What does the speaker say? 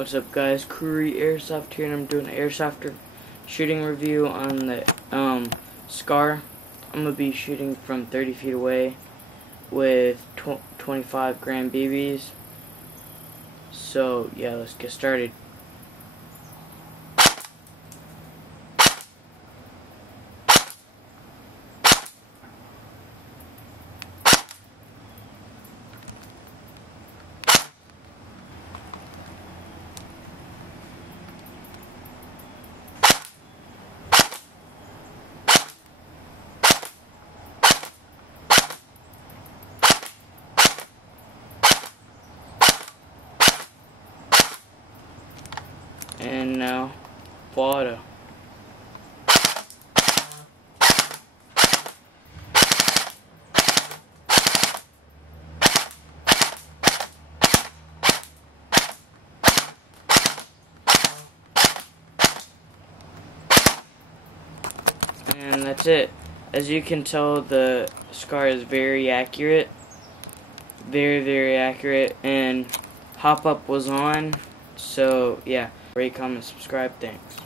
What's up, guys? Curry Airsoft here, and I'm doing an airsoft shooting review on the Scar. I'm gonna be shooting from 30 feet away with 25 gram BBs. So yeah, let's get started. And now, water. And that's it. As you can tell, the Scar is very accurate. Very accurate. And hop up was on. So yeah. Rate, comment, subscribe. Thanks.